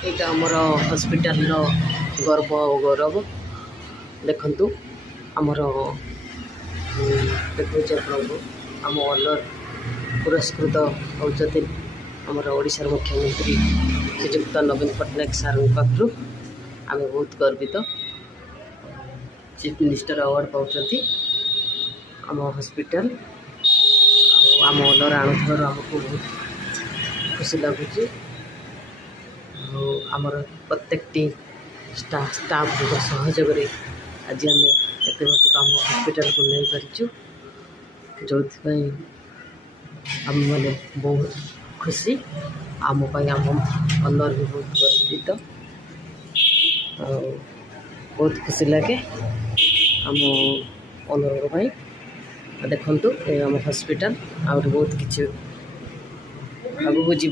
यहाँ आमर हॉस्पिटल गर्व और गौरव देखु आमर देखुचे आम ऑनर पुरस्कृत होती आमर ओडिशार मुख्यमंत्री श्रीजुक्त नवीन पट्टनायक सार पाखु आम बहुत गर्वित चीफ मिनिस्टर अवार्ड पाँच आम हॉस्पिटल आम ऑनर आणुवर आमको बहुत खुशी लगुच आमर प्रत्येक स्टाफ सहयोग आज आम एत बाटक आम हॉस्पिटल को नहीं पारिचु जो आम मैंने बहुत खुशी आम आम ऑनर भी बहुत गर्वित बहुत खुशी लगे आम ऑनर देखु आम हॉस्पिटल आउट बहुत किसी आगू जी।